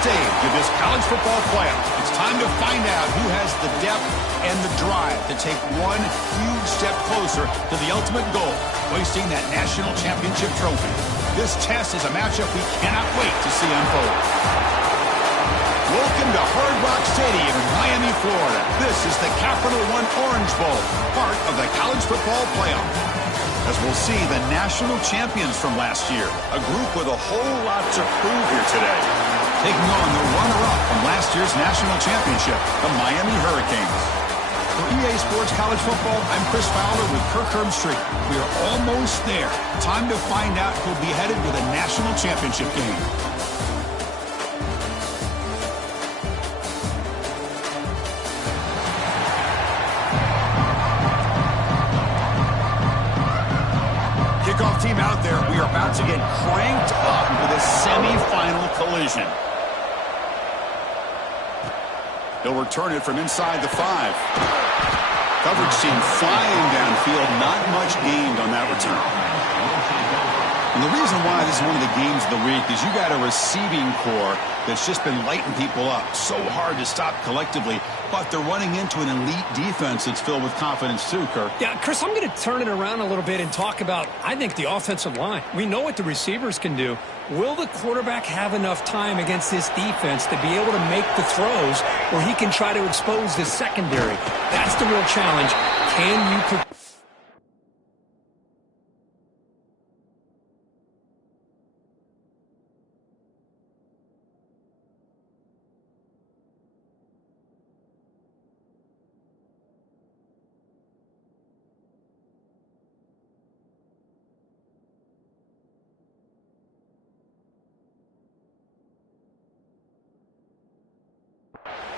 stage of this college football playoff. It's time to find out who has the depth and the drive to take one huge step closer to the ultimate goal, hoisting that national championship trophy. This test is a matchup we cannot wait to see unfold. Welcome to Hard Rock Stadium in Miami, Florida. This is the Capital One Orange Bowl, part of the college football playoff. As we'll see the national champions from last year, a group with a whole lot to prove here today. Taking on the runner-up from last year's national championship, the Miami Hurricanes. For EA Sports College Football, I'm Chris Fowler with Kirk Herbstreit. We are almost there. Time to find out who'll be headed to the national championship game. Kickoff team out there. We are about to get cranked up with a semi-final collision. He'll return it from inside the 5. Coverage team flying downfield. Not much gained on that return. And the reason why this is one of the games of the week is you got a receiving core that's just been lighting people up. So hard to stop collectively, but they're running into an elite defense that's filled with confidence too, Kirk. Yeah, Chris, I'm going to turn it around a little bit and talk about, I think, the offensive line. We know what the receivers can do. Will the quarterback have enough time against this defense to be able to make the throws where he can try to expose the secondary? That's the real challenge. Can you...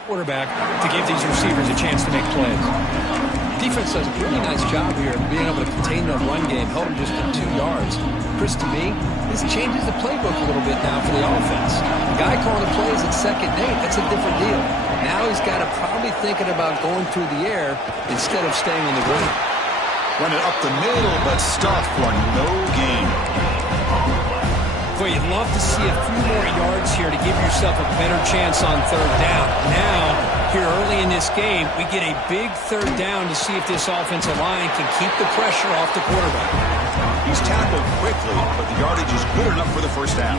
quarterback to give these receivers a chance to make plays. Defense does a really nice job here of being able to contain the run game, held him just to 2 yards. Chris, to me, this changes the playbook a little bit now for the offense. The guy calling the plays at 2nd and 8, that's a different deal. Now he's got to probably thinking about going through the air instead of staying on the ground. Run it up the middle, but stuffed for no gain. Boy, you'd love to see a few more yards here to give yourself a better chance on 3rd down. Now, here early in this game, we get a big 3rd down to see if this offensive line can keep the pressure off the quarterback. He's tackled quickly, but the yardage is good enough for the 1st down.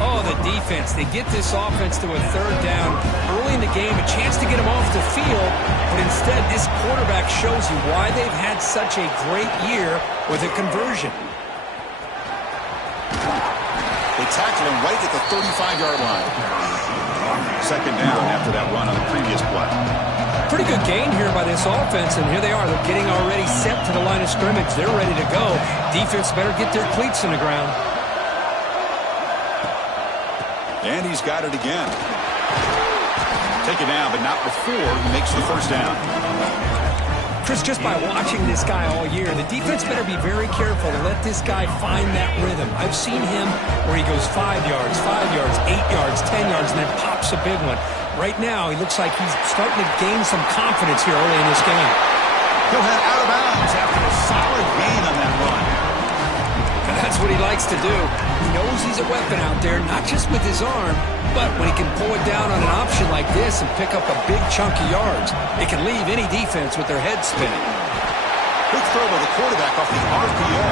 Oh, the defense. They get this offense to a 3rd down early in the game, a chance to get them off the field, but instead this quarterback shows you why they've had such a great year with a conversion. They tackle him right at the 35-yard line. 2nd down after that run on the previous play. Pretty good gain here by this offense, and here they are. They're getting already set to the line of scrimmage. They're ready to go. Defense better get their cleats in the ground. And he's got it again. Taken down, but not before he makes the 1st down. Chris, just by watching this guy all year, the defense better be very careful to let this guy find that rhythm. I've seen him where he goes 5 yards, 8 yards, 10 yards, and then pops a big one. Right now, he looks like he's starting to gain some confidence here early in this game. He'll head out of bounds after a solid gain on that run. And that's what he likes to do. He knows he's a weapon out there, not just with his arm, but when he can pull it down on an option like this and pick up a big chunk of yards, it can leave any defense with their head spinning. Quick throw by the quarterback off the RPO.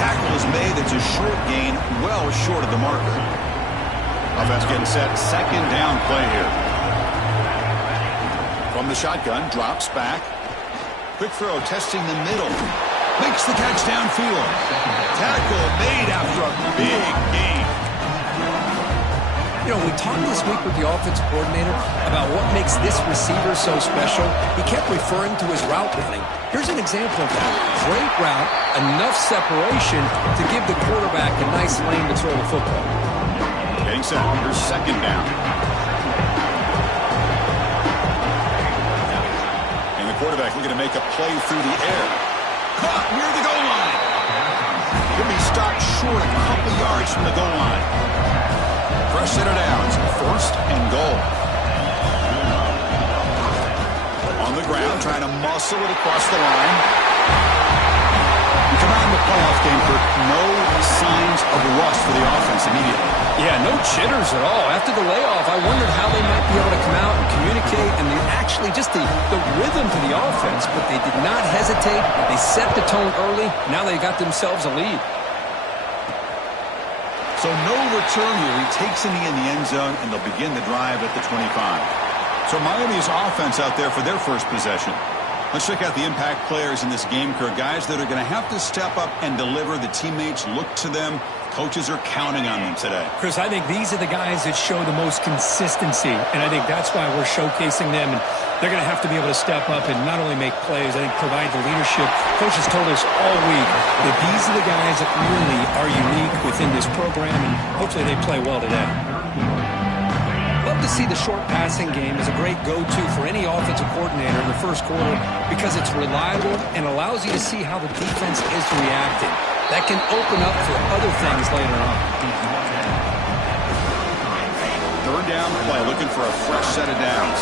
Tackle is made. It's a short gain, well short of the marker. Offense getting set. 2nd down play here. From the shotgun, drops back. Quick throw, testing the middle. Makes the catch downfield. Tackle made after a big gain. You know, we talked this week with the offensive coordinator about what makes this receiver so special. He kept referring to his route running. Here's an example of that. Great route, enough separation to give the quarterback a nice lane to throw the football. Getting set. Here's 2nd down. And the quarterback looking to make a play through the air. Caught near the goal line. He'll be stopped short a couple yards from the goal line. Fresh set of downs, 1st and goal. On the ground, trying to muscle it across the line. come out in the playoff game, Kirk, no signs of rust for the offense immediately. Yeah, no jitters at all. After the layoff, I wondered how they might be able to come out and communicate and actually just the rhythm to the offense, but they did not hesitate. They set the tone early. Now they got themselves a lead. So no return here. He takes in the end zone, and they'll begin the drive at the 25. So Miami's offense out there for their first possession. Let's check out the impact players in this game, Kirk. Guys that are going to have to step up and deliver. The teammates look to them. Coaches are counting on them today. Chris, I think these are the guys that show the most consistency, and I think that's why we're showcasing them. And they're going to have to be able to step up and not only make plays, I think provide the leadership. Coaches told us all week that these are the guys that really are unique within this program, and hopefully they play well today. Love to see the short passing game as a great go-to for any offensive coordinator in the first quarter because it's reliable and allows you to see how the defense is reacting. That can open up for other things later on. Third down play, looking for a fresh set of downs.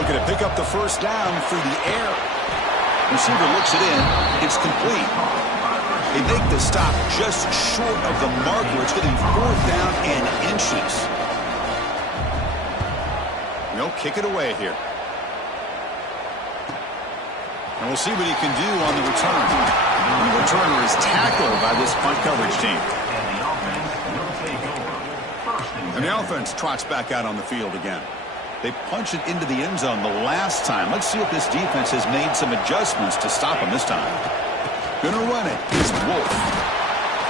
Looking to pick up the first down through the air. Receiver looks it in. It's complete. They make the stop just short of the marker. It's getting fourth down and inches. They'll kick it away here. And we'll see what he can do on the return. The returner is tackled by this punt coverage team. And the offense trots back out on the field again. They punched it into the end zone the last time. Let's see if this defense has made some adjustments to stop him this time. Gonna run it is Wolf.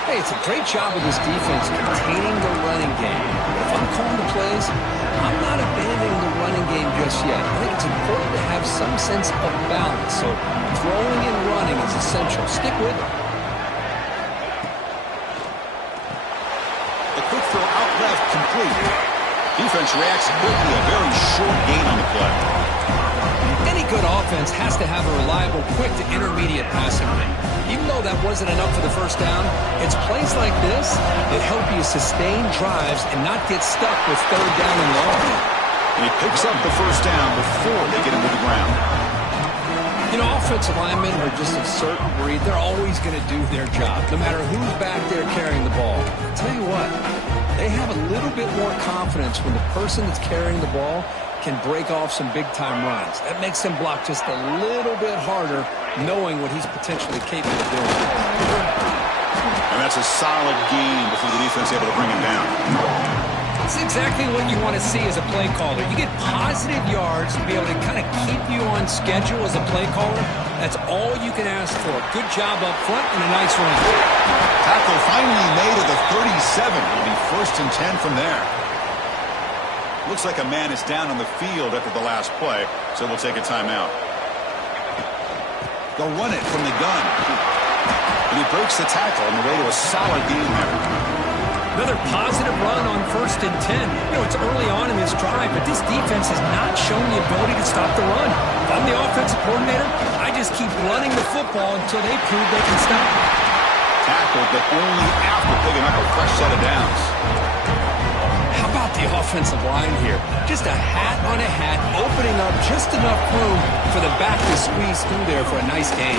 Hey, it's a great job of this defense containing the running game. If I'm calling the plays, I'm not abandoning the running game just yet. I think it's important to have some sense of balance. So throwing and running is essential. Stick with it. A quick throw out left, complete. Defense reacts quickly. A very short gain on the play. Any good offense has to have a reliable, quick to intermediate passing game. Even though that wasn't enough for the first down, it's plays like this that help you sustain drives and not get stuck with third down and long. And he picks up the first down before they get him to the ground. You know, offensive linemen are just a certain breed. They're always going to do their job, no matter who's back there carrying the ball. I'll tell you what, they have a little bit more confidence when the person that's carrying the ball can break off some big-time runs. That makes him block just a little bit harder, knowing what he's potentially capable of doing. And that's a solid gain before the defense is able to bring him down. It's exactly what you want to see as a play caller. You get positive yards to be able to kind of keep you on schedule as a play caller. That's all you can ask for. Good job up front and a nice run. Tackle finally made at the 37. It'll be 1st and 10 from there. Looks like a man is down on the field after the last play, so we'll take a timeout. They'll run it from the gun. And he breaks the tackle on the way to a solid game there. Another positive run on 1st and 10. You know, it's early on in this drive, but this defense has not shown the ability to stop the run. If I'm the offensive coordinator, I just keep running the football until they prove they can stop it. Tackled, but only after picking up a fresh set of downs. How about the offensive line here? Just a hat on a hat, opening up just enough room for the back to squeeze through there for a nice gain.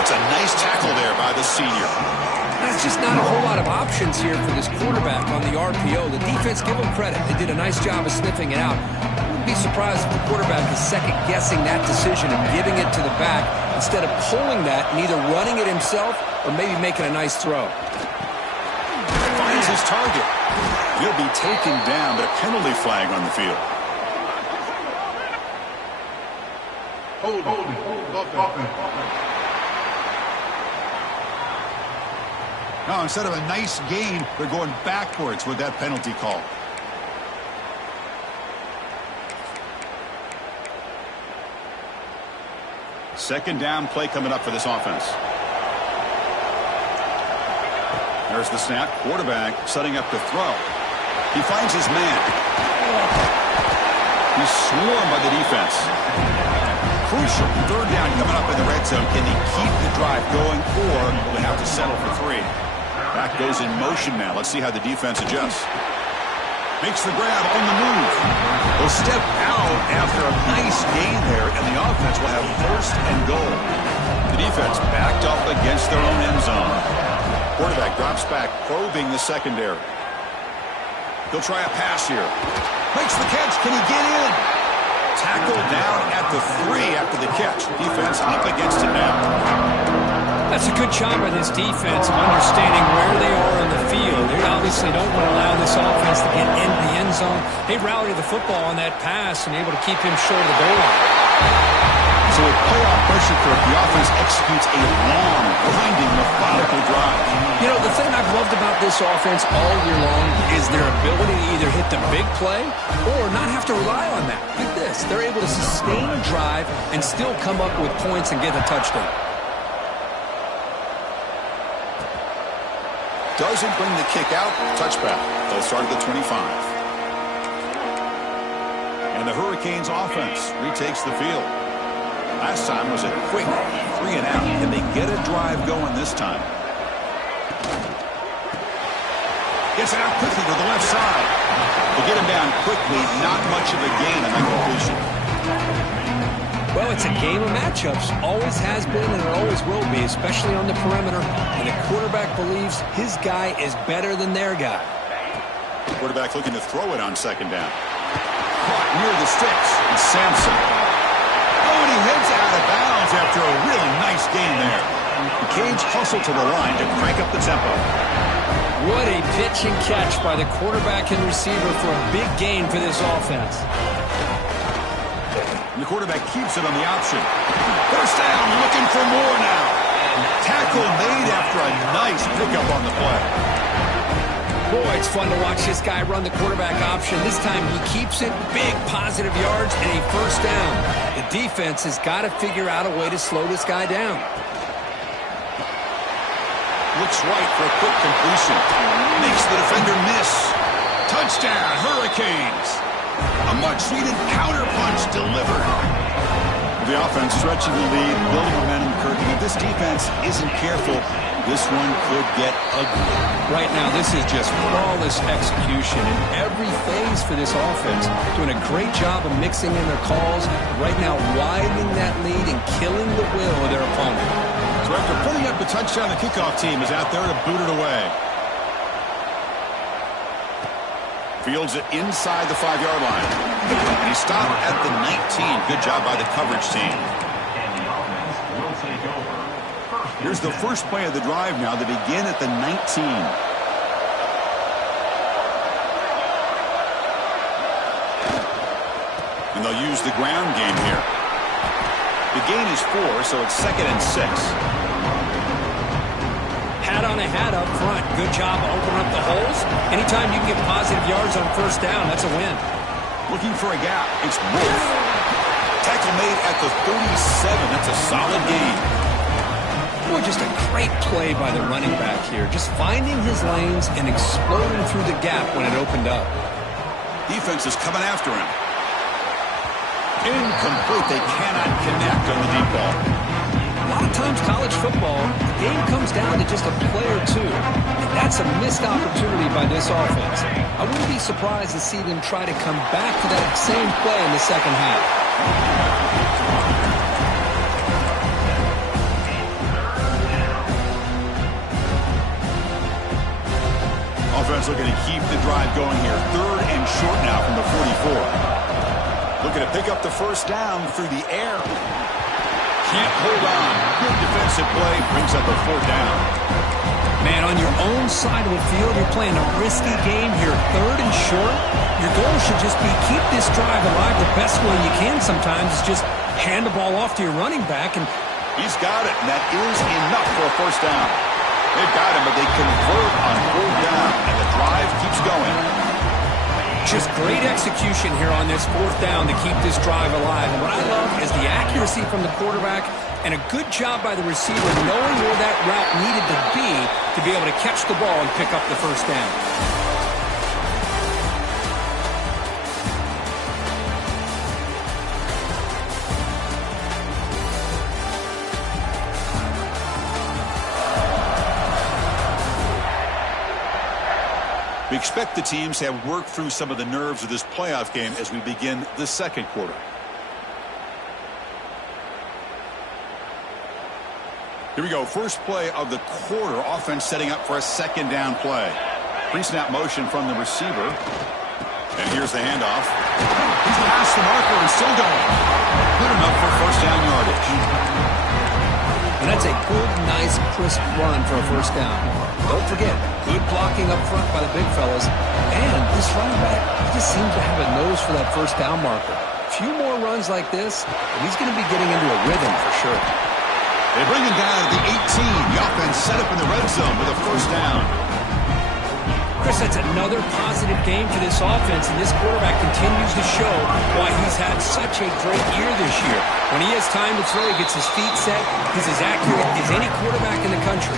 That's a nice tackle there by the senior. There's just not a whole lot of options here for this quarterback on the RPO. The defense, give them credit. They did a nice job of sniffing it out. I wouldn't be surprised if the quarterback is second-guessing that decision and giving it to the back instead of pulling that and either running it himself or maybe making a nice throw. Finds his target. He'll be taken down, but a penalty flag on the field. Hold it. Now, instead of a nice gain, they're going backwards with that penalty call. Second down play coming up for this offense. There's the snap. Quarterback setting up to throw. He finds his man. He's swarmed by the defense. Crucial third down coming up in the red zone. Can he keep the drive going, or will they have to settle for 3? Back goes in motion now. Let's see how the defense adjusts. Makes the grab on the move. Will step out after a nice gain there, and the offense will have 1st and goal. The defense backed up against their own end zone. Quarterback drops back, probing the secondary. He'll try a pass here. Makes the catch. Can he get in? Tackled down at the 3 after the catch. Defense up against it now. That's a good job by this defense of understanding where they are in the field. They obviously don't want to allow this offense to get into the end zone. They rallied the football on that pass and able to keep him short of the goal line. So with playoff pressure, the offense executes a long, grinding, methodical drive. You know, the thing I've loved about this offense all year long is their ability to either hit the big play or not have to rely on that. Like this. They're able to sustain a drive and still come up with points and get a touchdown. Doesn't bring the kick out. Touchback. They'll start at the 25. And the Hurricanes offense retakes the field. Last time was a quick 3 and out. Can they get a drive going this time? Gets it out quickly to the left side. They get him down quickly. Not much of a gain on that completion. Well, it's a game of matchups. Always has been and it always will be, especially on the perimeter. And the quarterback believes his guy is better than their guy. Quarterback looking to throw it on second down. Caught near the sticks. And Sampson. Oh, and he heads out of bounds after a really nice gain there. The Canes hustle to the line to crank up the tempo. What a pitch and catch by the quarterback and receiver for a big gain for this offense. And the quarterback keeps it on the option. First down, looking for more now. Tackle made after a nice pickup on the play. Boy, it's fun to watch this guy run the quarterback option. This time he keeps it, big positive yards, and a first down. The defense has got to figure out a way to slow this guy down. Looks right for a quick completion. Makes the defender miss. Touchdown, Hurricanes. A much-needed counter-punch delivered. The offense stretching the lead, building momentum, Kirk. And if this defense isn't careful, this one could get ugly. Right now, this is just flawless execution in every phase for this offense. Doing a great job of mixing in their calls. Right now, widening that lead and killing the will of their opponent. So after putting up a touchdown, the kickoff team is out there to boot it away. Fields it inside the 5-yard line. And he stopped at the 19. Good job by the coverage team. Here's the first play of the drive now. They begin at the 19. And they'll use the ground game here. The gain is 4, so it's 2nd and 6. Hat on a hat up front. Good job opening up the holes. Anytime you can get positive yards on first down, that's a win. Looking for a gap. It's Wolf. Tackle made at the 37. That's a solid gain. Boy, just a great play by the running back here. Just finding his lanes and exploding through the gap when it opened up. Defense is coming after him. Incomplete. They cannot connect on the deep ball. A lot of times college football, the game comes down to just a play or two. And that's a missed opportunity by this offense. I wouldn't be surprised to see them try to come back to that same play in the second half. Offense looking to keep the drive going here. 3rd and short now from the 44. Looking to pick up the first down through the air. Can't hold on. Good defensive play. Brings up a 4th down. Man, on your own side of the field, you're playing a risky game here. 3rd and short. Your goal should just be keep this drive alive the best way you can sometimes. Is just hand the ball off to your running back. And he's got it, and that is enough for a first down. They've got him, but they convert on 4th down, and the drive keeps going. Just great execution here on this 4th down to keep this drive alive. And what I love is the accuracy from the quarterback and a good job by the receiver knowing where that route needed to be able to catch the ball and pick up the first down. We expect the teams to have worked through some of the nerves of this playoff game as we begin the second quarter. Here we go. First play of the quarter. Offense setting up for a second down play. Pre-snap motion from the receiver. And here's the handoff. He's past the marker and still going. Good enough for first down yardage. And that's a good, nice, crisp run for a first down. Don't forget, good blocking up front by the big fellas. And this running back just seems to have a nose for that first down marker. A few more runs like this, and he's going to be getting into a rhythm for sure. They bring him down at the 18. The offense set up in the red zone with a first down. Chris, that's another positive game for this offense, and this quarterback continues to show why he's had such a great year this year. When he has time to throw, he gets his feet set. He's as accurate as any quarterback in the country.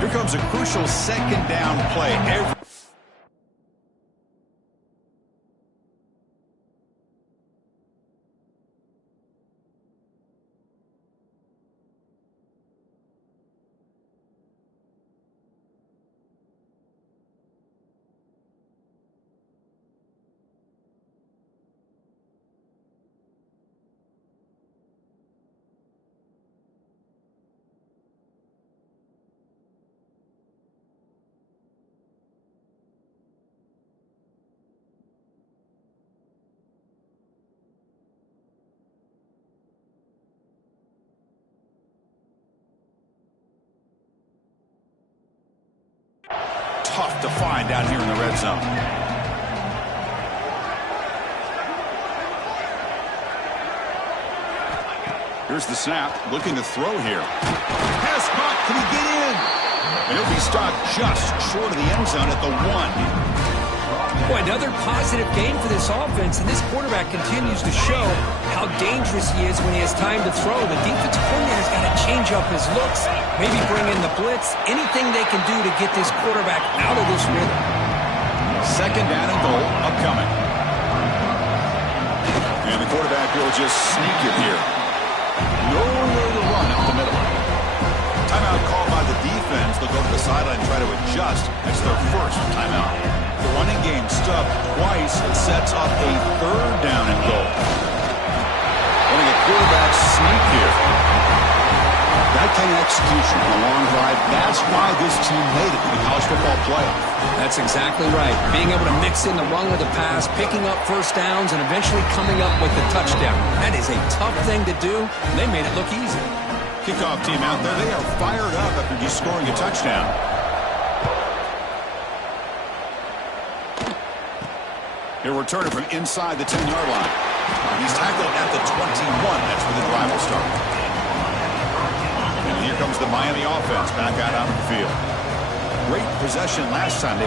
Here comes a crucial second down play. Tough to find down here in the red zone. Here's the snap, looking to throw here. Pass caught, can he get in? And he'll be stopped just short of the end zone at the 1. Boy, another positive game for this offense, and this quarterback continues to show how dangerous he is when he has time to throw. The defensive coordinator's got to change up his looks, maybe bring in the blitz, anything they can do to get this quarterback out of this rhythm. Second down and goal, upcoming. And the quarterback will just sneak it here. Nowhere to run up the middle. Timeout called by the defense. They'll go to the sideline and try to adjust. That's their first timeout. The running game stubbed twice. It sets up a third down and goal. Running a quarterback sneak here. That kind of execution on a long drive, that's why this team made it to the college football playoff. That's exactly right. Being able to mix in the run with the pass, picking up first downs, and eventually coming up with the touchdown. That is a tough thing to do, and they made it look easy. Kickoff team out there, they are fired up after just scoring a touchdown. He'll return it from inside the 10-yard line. He's tackled at the 21. That's where the drive will start. And here comes the Miami offense back out on the field. Great possession last time.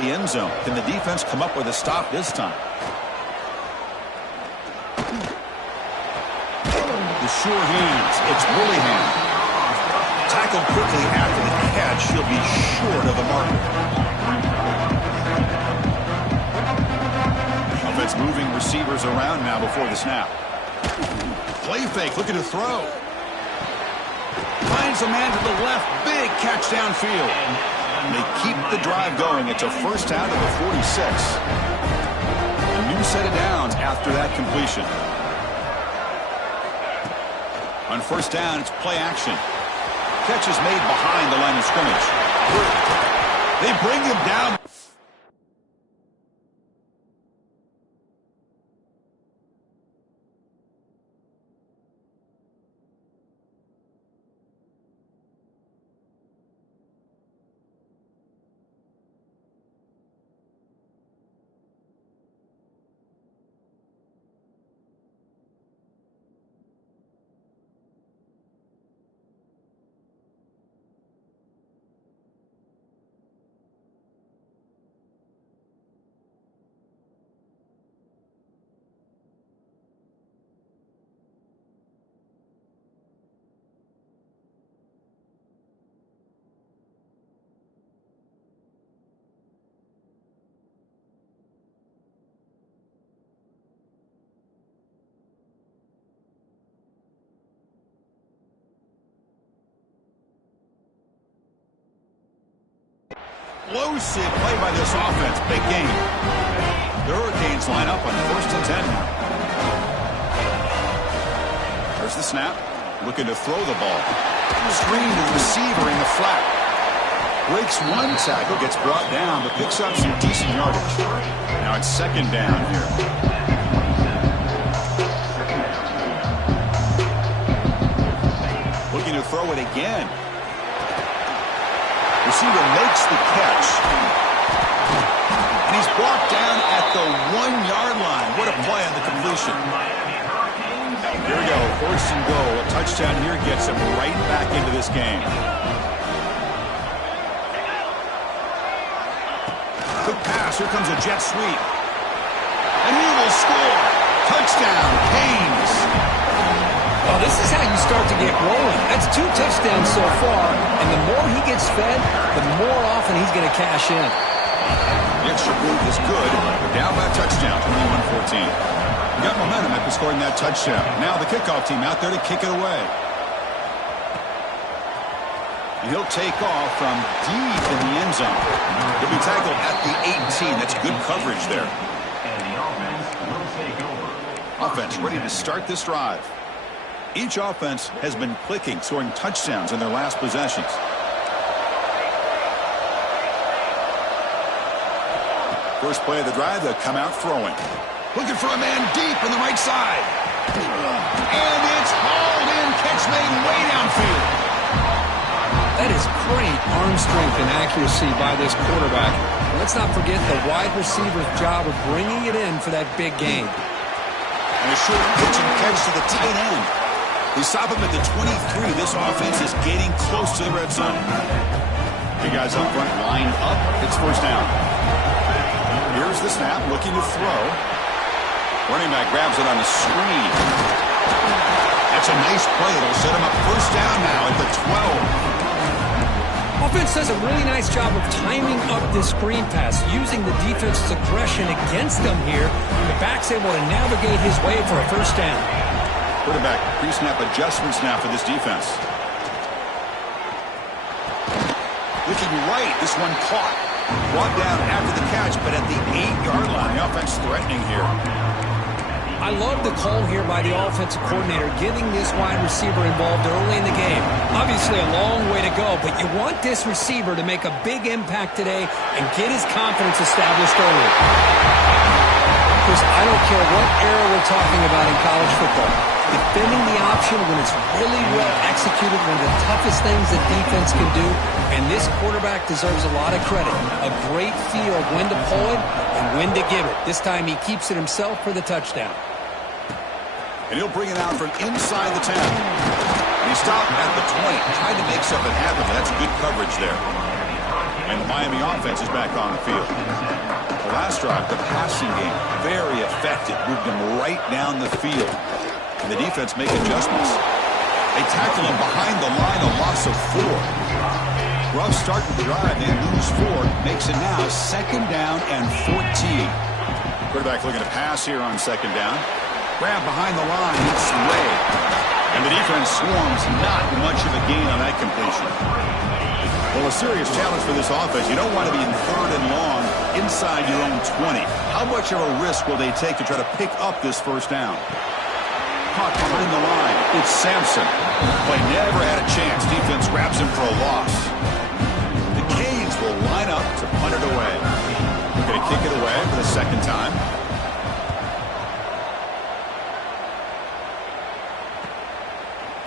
The end zone. Can the defense come up with a stop this time? The sure hands. It's Willingham. Tackled quickly after the catch. He'll be short of the marker. Offense moving receivers around now before the snap. Play fake, looking to throw. Finds a man to the left. Big catch downfield. And they keep the drive going. It's a first down to the 46. A new set of downs after that completion. On first down, it's play action. Catch is made behind the line of scrimmage. They bring him down. explosive play by this offense. Big game. The Hurricanes line up on 1st and 10 now. There's the snap. Looking to throw the ball. Screen to the receiver in the flat. Breaks one tackle, gets brought down, but picks up some decent yardage. Now it's 2nd down here. Looking to throw it again. Receiver makes the catch. And he's brought down at the 1-yard line. What a play on the completion. Here we go, 1st and goal. A touchdown here gets him right back into this game. Quick pass, here comes a jet sweep. And he will score. Touchdown, Canes. Well, this is how you start to get rolling. That's 2 touchdowns so far, and the more he gets fed, the more often he's going to cash in. The extra point is good. They're down by a touchdown, 21-14. Got momentum after scoring that touchdown. Now the kickoff team out there to kick it away. And he'll take off from deep in the end zone. He'll be tackled at the 18. That's good coverage there. And the offense will take over. Offense ready to start this drive. Each offense has been clicking, scoring touchdowns in their last possessions. First play of the drive, they'll come out throwing. Looking for a man deep on the right side. And it's hauled in. Catch made way downfield. That is great arm strength and accuracy by this quarterback. Let's not forget the wide receiver's job of bringing it in for that big game. And a short pitch and catch to the tight end. They stop him at the 23. This offense is getting close to the red zone. Big guys up front lined up. It's 1st down. Here's the snap, looking to throw. Running back grabs it on the screen. That's a nice play. It'll set him up 1st down now at the 12. Offense does a really nice job of timing up this screen pass, using the defense's aggression against them here. The back's able to navigate his way for a 1st down. Quarterback pre-snap adjustments now for this defense. Looking right, this one caught. Brought down after the catch, but at the 8-yard line. The offense threatening here. I love the call here by the offensive coordinator, getting this wide receiver involved early in the game. Obviously a long way to go, but you want this receiver to make a big impact today and get his confidence established early. Chris, I don't care what era we're talking about in college football. Defending the option when it's really well executed, one of the toughest things that defense can do, and this quarterback deserves a lot of credit. A great feel of when to pull it and when to give it. This time he keeps it himself for the touchdown. And he'll bring it out from inside the 10. And he stopped at the 20. Tried to make something happen, but that's good coverage there. And the Miami offense is back on the field. The last drive, the passing game, very effective. Moved him right down the field. And the defense make adjustments. They tackle him behind the line, a loss of 4. Rough start to the drive. They lose 4. Makes it now 2nd down and 14. Quarterback looking to pass here on 2nd down. Grab behind the line, it's Ray. And the defense swarms, not much of a gain on that completion. Well, a serious challenge for this offense. You don't want to be in 3rd and long inside your own 20. How much of a risk will they take to try to pick up this 1st down? Caught behind the line, it's Sampson. Play never had a chance. Defense grabs him for a loss. The Canes will line up to punt it away. They're going to kick it away for the 2nd time.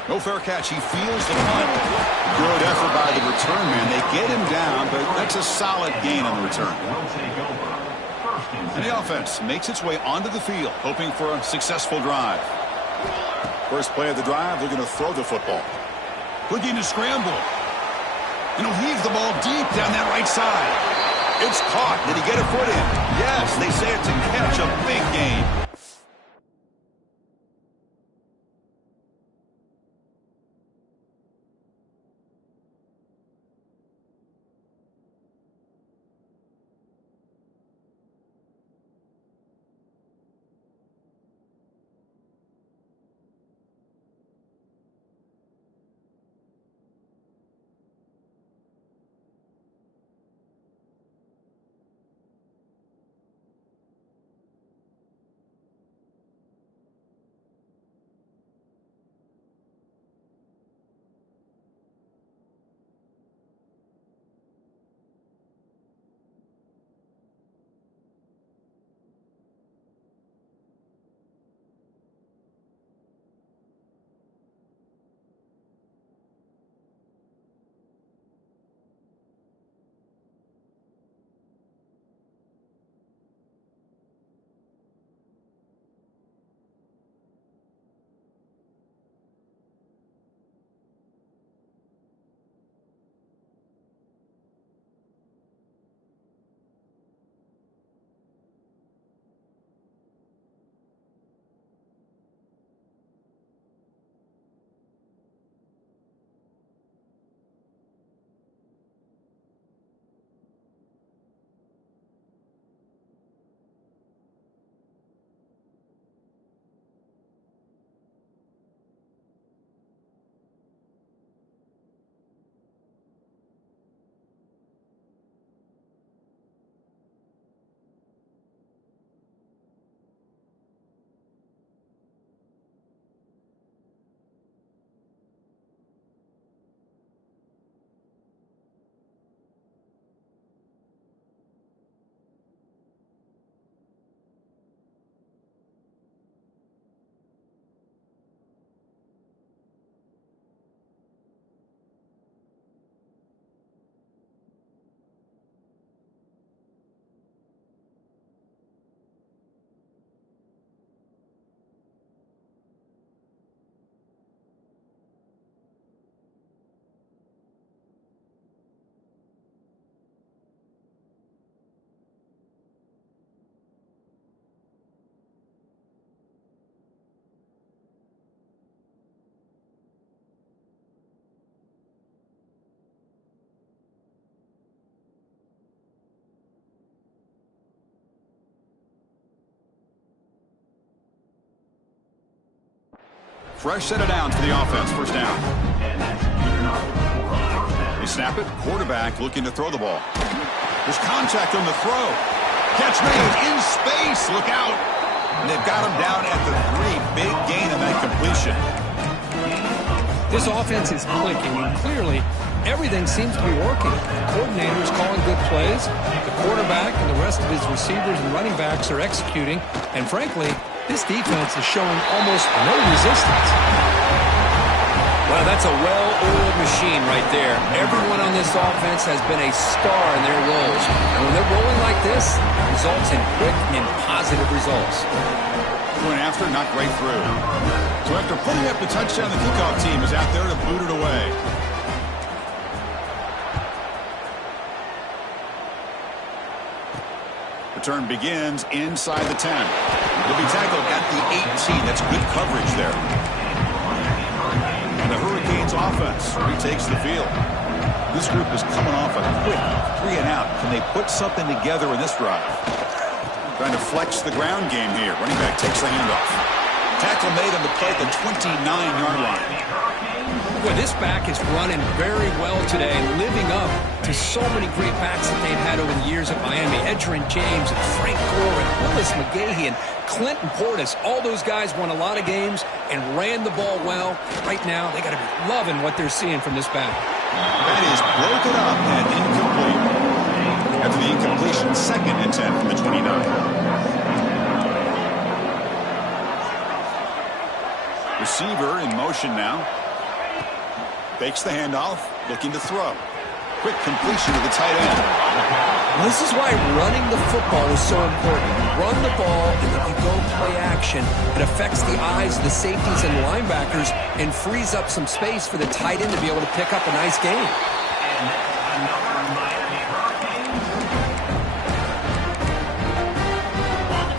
No fair catch. He feels the punt. Good effort by the return man. They get him down, but that's a solid gain on the return. And the offense makes its way onto the field, hoping for a successful drive. First play of the drive, they're going to throw the football. Looking to scramble. And he'll heave the ball deep down that right side. It's caught. Did he get a foot in? Yes, they say it's a catch, a big gain. Fresh set of downs for the offense. First down. They snap it. Quarterback looking to throw the ball. There's contact on the throw. Catch made in space. Look out. And they've got him down at the 3. Big gain on that completion. This offense is clicking, and clearly everything seems to be working. The coordinator is calling good plays. The quarterback and the rest of his receivers and running backs are executing. And frankly, this defense is showing almost no resistance. Well, that's a well-oiled machine right there. Everyone on this offense has been a star in their roles. And when they're rolling like this, it results in quick and positive results. Going after, not great through. So after putting up the touchdown, the kickoff team is out there to boot it away. Return begins inside the 10. He'll be tackled at the 18. That's good coverage there. And the Hurricanes offense retakes the field. This group is coming off a quick 3 and out. Can they put something together in this drive? Trying to flex the ground game here. Running back takes the handoff. Tackle made on the play at the 29-yard line. Boy, this back is running very well today, living up to so many great backs that they've had over the years at Miami. Edgerrin James and Frank Gore and Willis McGahee and Clinton Portis. All those guys won a lot of games and ran the ball well. Right now, they got to be loving what they're seeing from this back. That is broken up and incomplete. After the incompletion, 2nd and 10 from the 29. Receiver in motion now. Fakes the handoff, looking to throw. Quick completion to the tight end. Well, this is why running the football is so important. You run the ball, and if you go play action, it affects the eyes of the safeties and linebackers and frees up some space for the tight end to be able to pick up a nice gain.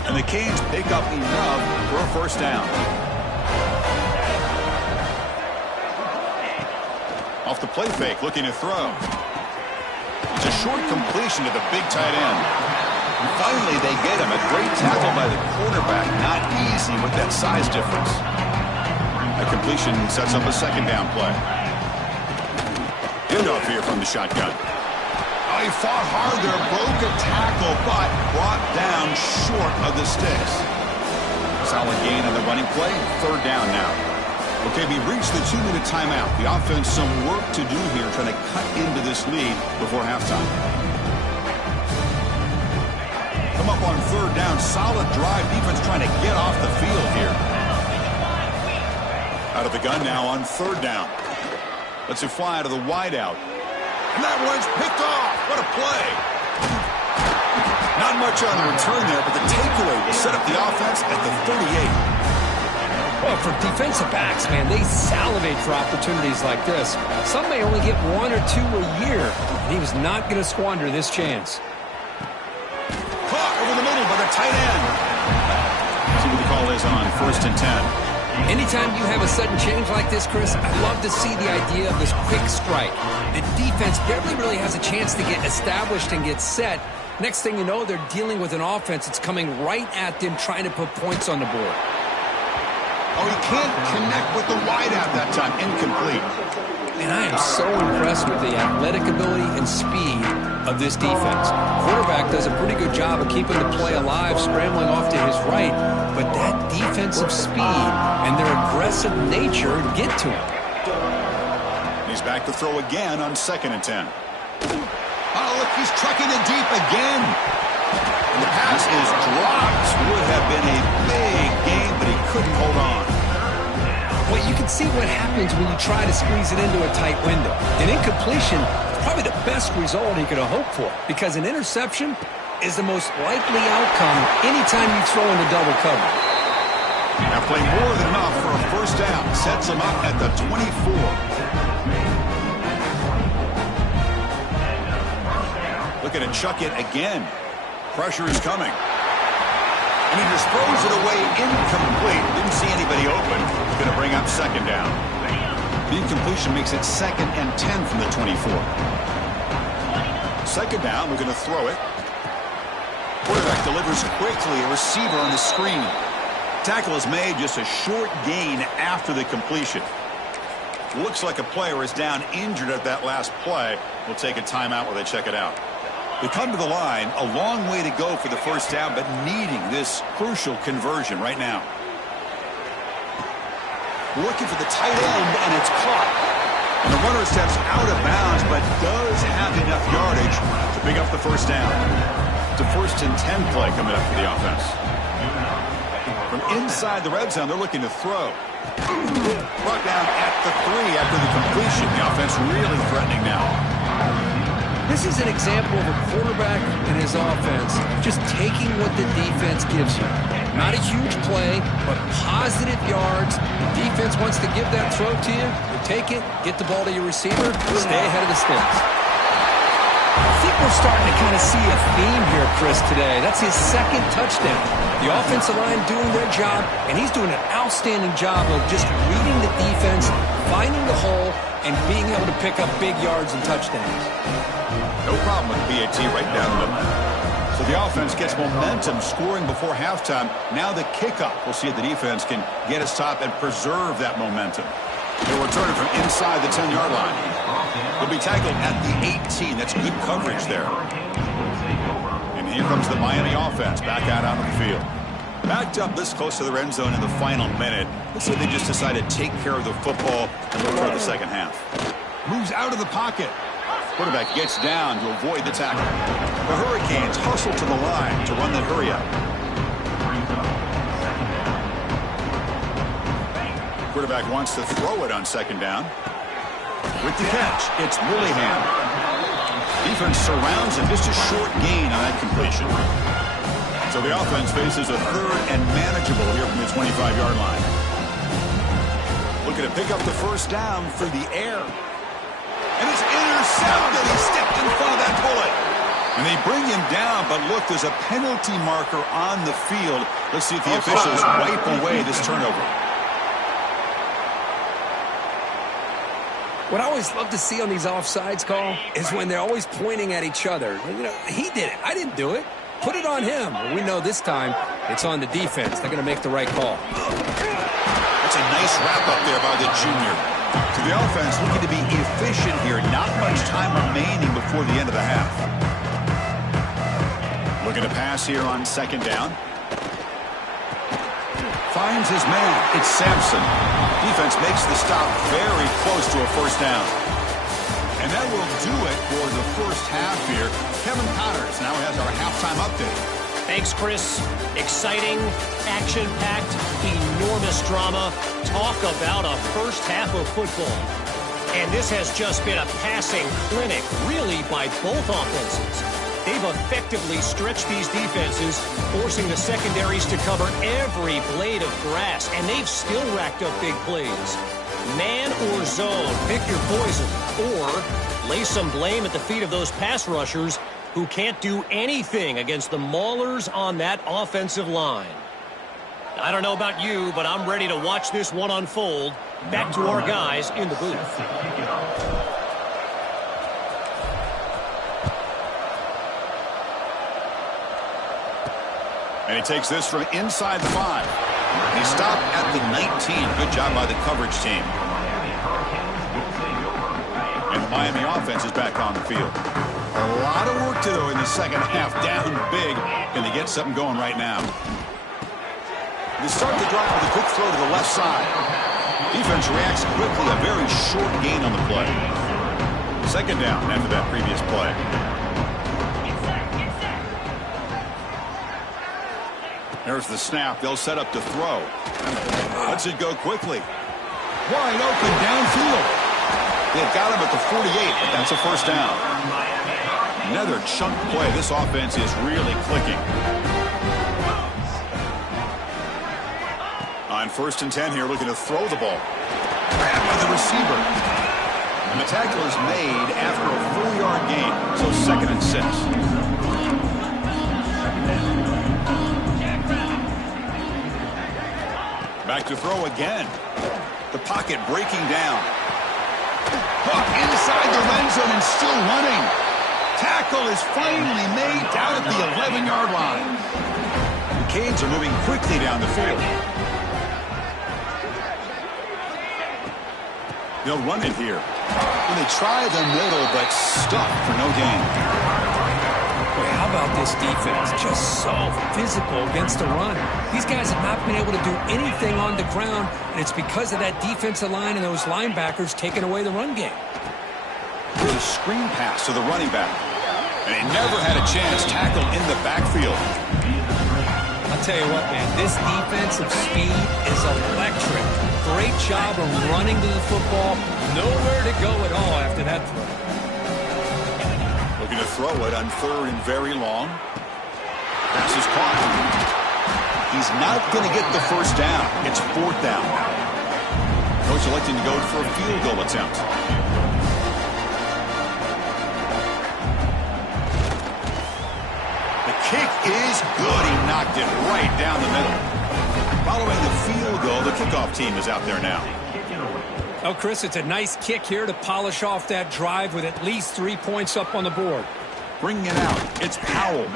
And the Canes pick up enough for a first down. Off the play fake, looking to throw. It's a short completion to the big tight end. And finally, they get him. A great tackle by the quarterback. Not easy with that size difference. A completion sets up a 2nd down play. Handoff here from the shotgun. Oh, he fought hard there, broke a tackle, but brought down short of the sticks. Solid gain on the running play. 3rd down now. Okay, we've reached the 2-minute timeout. The offense, some work to do here, trying to cut into this lead before halftime. Come up on 3rd down. Solid drive. Defense trying to get off the field here. Out of the gun now on 3rd down. Lets it fly out of the wideout. And that one's picked off. What a play. Not much on the return there, but the takeaway will set up the offense at the 38. Well, for defensive backs, man, they salivate for opportunities like this. Some may only get 1 or 2 a year, and he was not going to squander this chance. Caught over the middle by the tight end. See what the call is on 1st and 10. Anytime you have a sudden change like this, Chris, I love to see the idea of this quick strike. The defense barely really has a chance to get established and get set. Next thing you know, they're dealing with an offense that's coming right at them, trying to put points on the board. Oh, he can't connect with the wideout that time. Incomplete. And I am so impressed with the athletic ability and speed of this defense. Quarterback does a pretty good job of keeping the play alive, scrambling off to his right. But that defensive speed and their aggressive nature get to him. He's back to throw again on 2nd and 10. Oh, look, he's trucking it deep again. And the pass is dropped. Would have been a big game, but he couldn't hold on. Well, you can see what happens when you try to squeeze it into a tight window. An incompletion is probably the best result he could have hoped for, because an interception is the most likely outcome anytime you throw into double cover. Now play more than enough for a first down. Sets him up at the 24. Looking to chuck it again. Pressure is coming. And he just throws it away incomplete. Didn't see anybody open. Going to bring up 2nd down. The incompletion makes it 2nd and 10 from the 24. 2nd down, we're going to throw it. Quarterback delivers quickly. A receiver on the screen. Tackle is made, just a short gain after the completion. Looks like a player is down injured at that last play. We'll take a timeout while they check it out. They come to the line, a long way to go for the first down, but needing this crucial conversion right now. Looking for the tight end, and it's caught. And the runner steps out of bounds, but does have enough yardage to pick up the first down. It's a 1st and 10 play coming up for the offense. From inside the red zone, they're looking to throw. Brought down at the 3 after the completion. The offense really threatening now. This is an example of a quarterback and his offense just taking what the defense gives you. Not a huge play, but positive yards. The defense wants to give that throw to you. You take it, get the ball to your receiver, stay ahead of the sticks. I think we're starting to kind of see a theme here, Chris, today. That's his 2nd touchdown. The offensive line doing their job, and he's doing an outstanding job of just reading the defense, finding the hole, and being able to pick up big yards and touchdowns. No problem with the PAT right down the middle. So the offense gets momentum, scoring before halftime. Now the kickoff. We'll see if the defense can get a stop and preserve that momentum. They'll return it from inside the 10-yard line. They'll be tackled at the 18. That's good coverage there. And here comes the Miami offense back out onto the field. Backed up this close to the end zone in the final minute. Looks like they just decided to take care of the football and look for the second half. Moves out of the pocket. Quarterback gets down to avoid the tackle. The Hurricanes hustle to the line to run that hurry up. Quarterback wants to throw it on 2nd down. With the catch, it's Willingham. Defense surrounds him, just a short gain on that completion. So the offense faces a 3rd and manageable here from the 25-yard line. Looking to pick up the first down through the air. And it's intercepted. He stepped in front of that bullet. And they bring him down, but look, there's a penalty marker on the field. Let's see if the officials wipe away this turnover. What I always love to see on these offsides call is when they're always pointing at each other. You know, he did it. I didn't do it. Put it on him. Well, we know this time it's on the defense. They're going to make the right call. That's a nice wrap up there by the junior. So the offense looking to be efficient here. Not much time remaining before the end of the half. Looking to pass here on 2nd down. Finds his man. It's Sampson. Defense makes the stop very close to a first down. And that will do it for the first half here. Kevin Connors now has our halftime update. Thanks, Chris. Exciting, action-packed, enormous drama. Talk about a first half of football. And this has just been a passing clinic, really, by both offenses. They've effectively stretched these defenses, forcing the secondaries to cover every blade of grass, and they've still racked up big plays. Man or zone, pick your poison, or lay some blame at the feet of those pass rushers who can't do anything against the maulers on that offensive line. I don't know about you, but I'm ready to watch this one unfold. Back to our guys in the booth. And he takes this from inside the 5. He stopped at the 19. Good job by the coverage team. And the Miami offense is back on the field. A lot of work to do in the second half. Down big. Can they get something going right now? They start the drive with a quick throw to the left side. Defense reacts quickly. A very short gain on the play. 2nd down after that previous play. There's the snap. They'll set up to throw. Lets it go quickly. Wide open downfield. They've got him at the 48, but that's a first down. Another chunk play. This offense is really clicking. On 1st and 10 here, looking to throw the ball. Grabbed by the receiver. And the tackle is made after a 4-yard gain. So 2nd and 6. Back to throw again. The pocket breaking down. Buck inside the red zone and still running. Tackle is finally made down at the 11-yard line. The Canes are moving quickly down the field. They'll run it here. And they try the middle, but stuck for no gain. Boy, how about this defense? Just so physical against the run. These guys have not been able to do anything on the ground, and it's because of that defensive line and those linebackers taking away the run game. Here's a screen pass to the running back. And he never had a chance tackled in the backfield. I'll tell you what, man, this defensive speed is electric. Great job of running to the football. Nowhere to go at all after that throw. Looking to throw it on 3rd and very long. Pass is caught. He's not going to get the first down. It's 4th down. Coach electing to go for a field goal attempt. The kick is good. He knocked it right down the middle. Following the field goal, the kickoff team is out there now. Oh, Chris, it's a nice kick here to polish off that drive with at least 3 points up on the board. Bringing it out, it's Powell.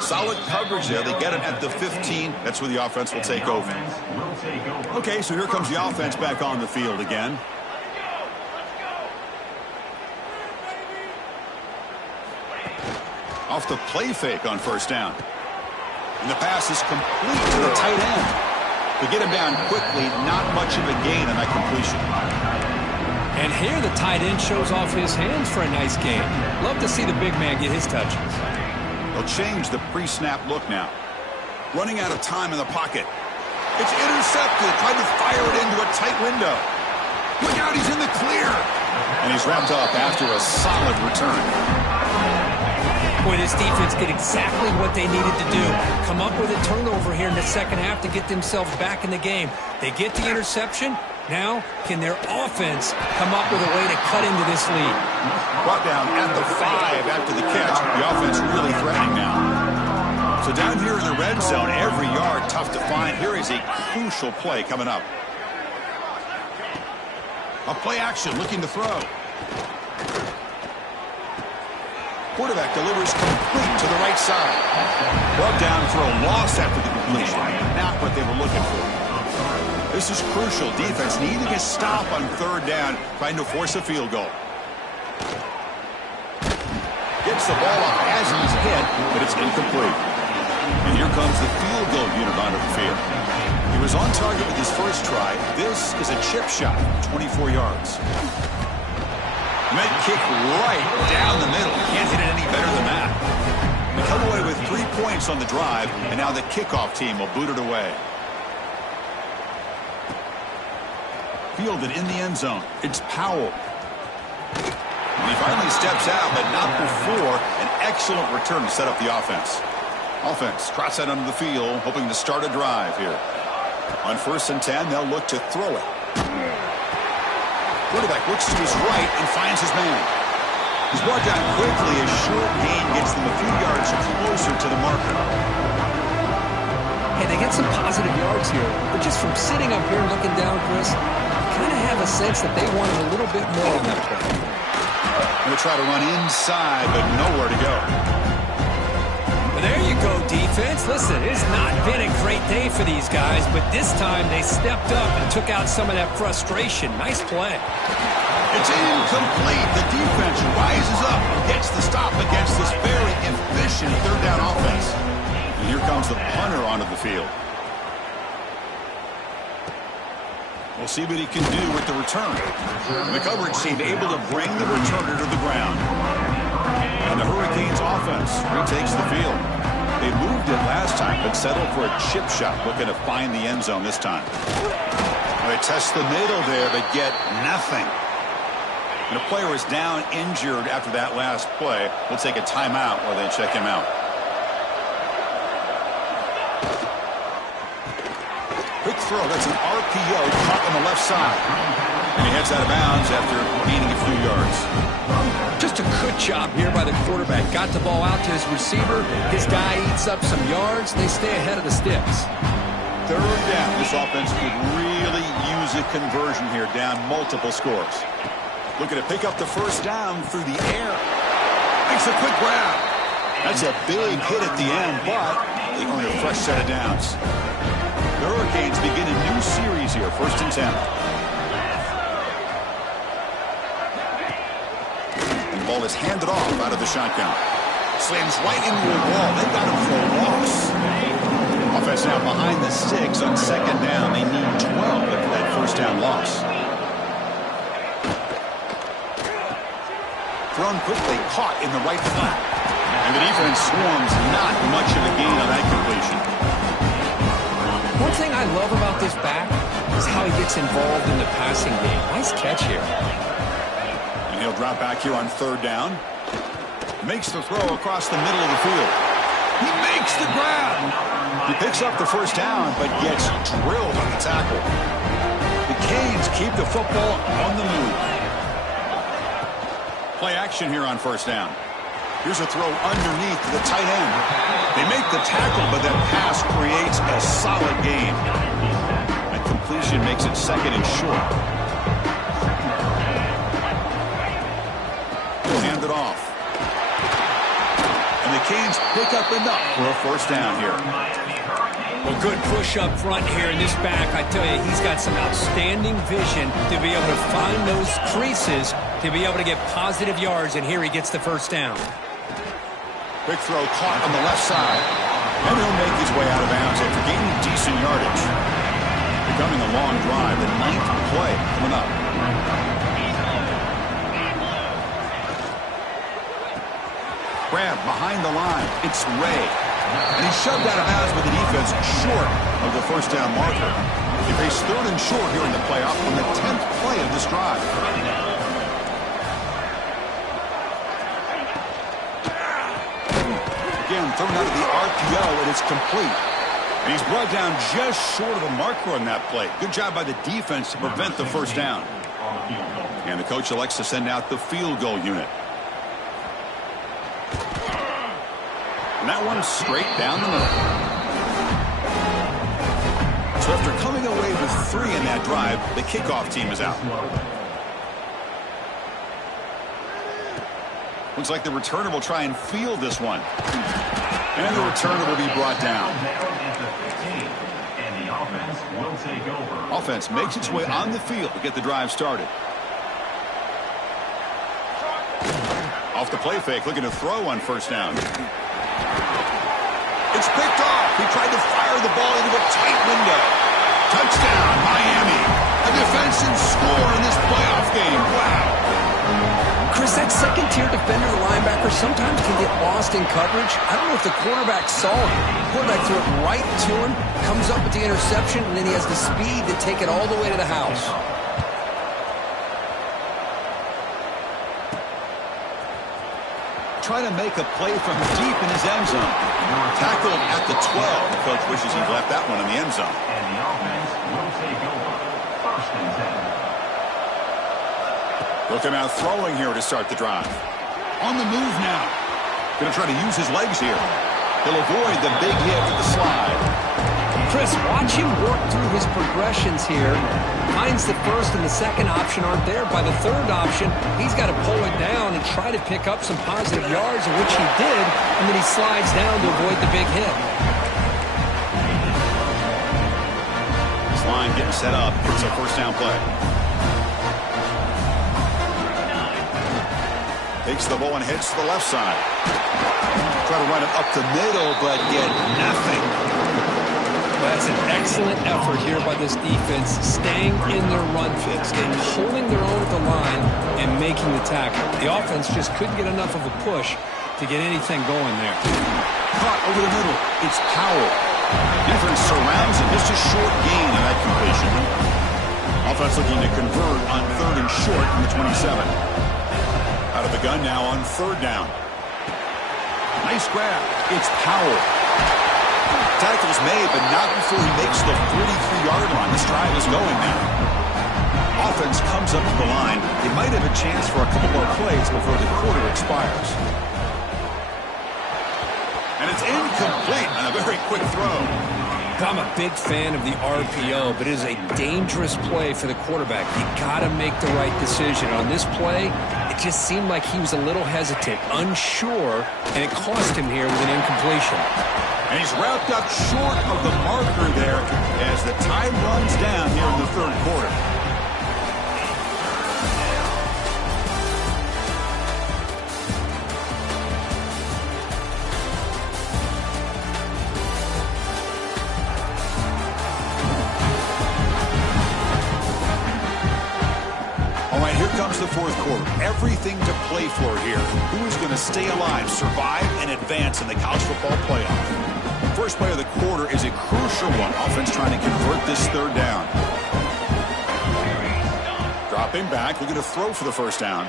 Solid coverage there. They get it at the 15. That's where the offense will take over. Okay, so here comes the offense back on the field again. Off the play fake on 1st down. And the pass is complete to the tight end. To get him down quickly, not much of a gain on that completion. And here the tight end shows off his hands for a nice gain. Love to see the big man get his touches. They'll change the pre-snap look now. Running out of time in the pocket. It's intercepted, trying to fire it into a tight window. Look out, he's in the clear. And he's wrapped up after a solid return. Boy, this defense did exactly what they needed to do. Come up with a turnover here in the second half to get themselves back in the game. They get the interception. Now, can their offense come up with a way to cut into this lead? Brought down at the 5 after the catch. The offense really threatening now. So down here in the red zone, every yard tough to find. Here is a crucial play coming up. A play action looking to throw. Quarterback delivers complete to the right side. Brought down for a loss after the completion. Not what they were looking for. This is crucial. Defense needing a stop on 3rd down, trying to force a field goal. Gets the ball off as he's hit, but it's incomplete. And here comes the field goal unit onto the field. He was on target with his first try. This is a chip shot, 24 yards. Med kick right down the middle. Can't hit it any better than that. They come away with 3 points on the drive, and now the kickoff team will boot it away. Fielded in the end zone. It's Powell. And he finally steps out, but not before an excellent return to set up the offense. Offense trots out onto the field, hoping to start a drive here. On 1st and 10, they'll look to throw it. Quarterback looks to his right and finds his man. He's brought down quickly. A short gain gets them a few yards closer to the marker. Hey, they get some positive yards here, but just from sitting up here and looking down, Chris, I kind of have a sense that they wanted a little bit more on that play. Going to try to run inside, but nowhere to go. Well, there you go, defense. Listen, it's not been a great day for these guys, but this time they stepped up and took out some of that frustration. Nice play. It's incomplete. The defense rises up, gets the stop against this very efficient 3rd down offense. And here comes the punter onto the field. We'll see what he can do with the return. The coverage team able to bring the returner to the ground. And the Hurricanes offense retakes the field. They moved it last time, but settled for a chip shot, looking to find the end zone this time. They test the middle there, but get nothing. And a player is down injured after that last play. We'll take a timeout while they check him out. Quick throw. That's an RPO caught on the left side. And he heads out of bounds after gaining a few yards. Just a good job here by the quarterback. Got the ball out to his receiver. His guy eats up some yards. They stay ahead of the sticks. 3rd down. This offense could really use a conversion here, down multiple scores. Looking to pick up the 1st down through the air. Makes a quick grab. That's a big hit at the end, but They earn a fresh set of downs. The Hurricanes begin a new series here, 1st and 10. And the ball is handed off out of the shotgun. Slams right into a wall. They got him for a loss. Offense now behind the 6 on 2nd down. They need 12 after that 1st down loss. Thrown quickly, caught in the right flat. And the defense swarms, not much of a gain on that completion. One thing I love about this back is how he gets involved in the passing game. Nice catch here. And he'll drop back here on 3rd down. Makes the throw across the middle of the field. He makes the grab. He picks up the 1st down, but gets drilled on the tackle. The Canes keep the football on the move. Play action here on 1st down. Here's a throw underneath to the tight end. They make the tackle, but that pass creates a solid gain. That completion makes it 2nd and short. Hand it off. And the Canes pick up enough for a 1st down here. Well, good push up front here in this back. I tell you, he's got some outstanding vision to be able to find those creases, to be able to get positive yards, and here he gets the 1st down. Big throw caught on the left side. And he'll make his way out of bounds after gaining decent yardage. Becoming a long drive, the 9th play coming up. Grab behind the line. It's Ray. And he's shoved out of bounds with the defense short of the 1st down marker. They face 3rd and short here in the playoff on the 10th play of this drive. Again, thrown out of the RPO, and it's complete. And he's brought down just short of the marker on that play. Good job by the defense to prevent the 1st down. And the coach elects to send out the field goal unit. And that one's straight down the middle. So after coming away with 3 in that drive, the kickoff team is out. Looks like the returner will try and field this one. And the returner will be brought down. And the offense will take over. Offense makes its way on the field to get the drive started. Off the play fake, looking to throw on 1st down. It's picked off. He tried to fire the ball into a tight window. Touchdown, Miami. A defensive score in this playoff game. Wow. Chris, that 2nd-tier defender, the linebacker, sometimes can get lost in coverage. I don't know if the quarterback saw him. The quarterback threw it right to him, comes up with the interception, and then he has the speed to take it all the way to the house. Trying to make a play from deep in his end zone. Tackled at the 12. The coach wishes he'd left that one in the end zone. And the offense will take over. 1st and 10. Look him out throwing here to start the drive. On the move now. Going to try to use his legs here. He'll avoid the big hit with the slide. Chris, watch him work through his progressions here. Finds the 1st and the 2nd option aren't there. By the 3rd option, he's got to pull it down and try to pick up some positive yards, of which he did, and then he slides down to avoid the big hit. This line getting set up. It's a 1st down play. Takes the ball and heads to the left side. Try to run it up the middle, but get nothing. That's an excellent effort here by this defense, staying in their run fits, and holding their own at the line and making the tackle. The offense just couldn't get enough of a push to get anything going there. Caught over the middle. It's Powell. Defense surrounds him. Just a short gain on that completion. Offense looking to convert on 3rd and short from the 27. Out of the gun now on 3rd down. Nice grab. It's Powell. Tackle's made, but not before he makes the 43-yard line. This drive is going now. Offense comes up to the line. They might have a chance for a couple more plays before the quarter expires. And it's incomplete on a very quick throw. I'm a big fan of the RPO, but it is a dangerous play for the quarterback. You got to make the right decision. On this play, it just seemed like he was a little hesitant, unsure, and it cost him here with an incompletion. And he's wrapped up short of the marker there as the time runs down here in the third quarter. The fourth quarter. Everything to play for here. Who is going to stay alive, survive, and advance in the college football playoff? First play of the quarter is a crucial one. Offense trying to convert this third down. Dropping back, looking to throw for the first down.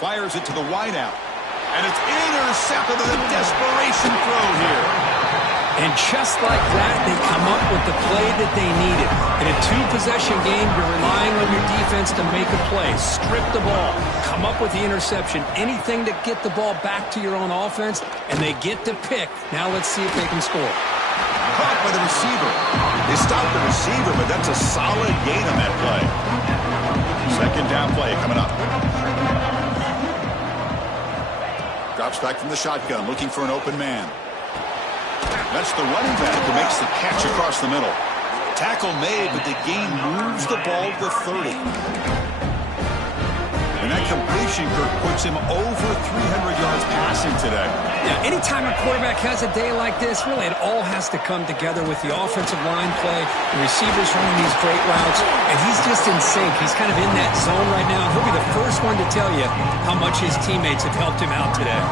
Fires it to the wideout. And it's intercepted with a desperation throw here. And just like that, they come up with the play that they needed. In a two-possession game, you're relying on your defense to make a play. Strip the ball. Come up with the interception. Anything to get the ball back to your own offense, and they get to pick. Now let's see if they can score. Caught by the receiver. They stopped the receiver, but that's a solid gain on that play. Second down play coming up. Drops back from the shotgun, looking for an open man. That's the running back who makes the catch across the middle. Tackle made, but the gain moves the ball to the 30. And that completion, Kirk, puts him over 300 yards passing today. Yeah, anytime a quarterback has a day like this, really it all has to come together with the offensive line play, the receivers running these great routes, and he's just in sync. He's kind of in that zone right now. He'll be the first one to tell you how much his teammates have helped him out today.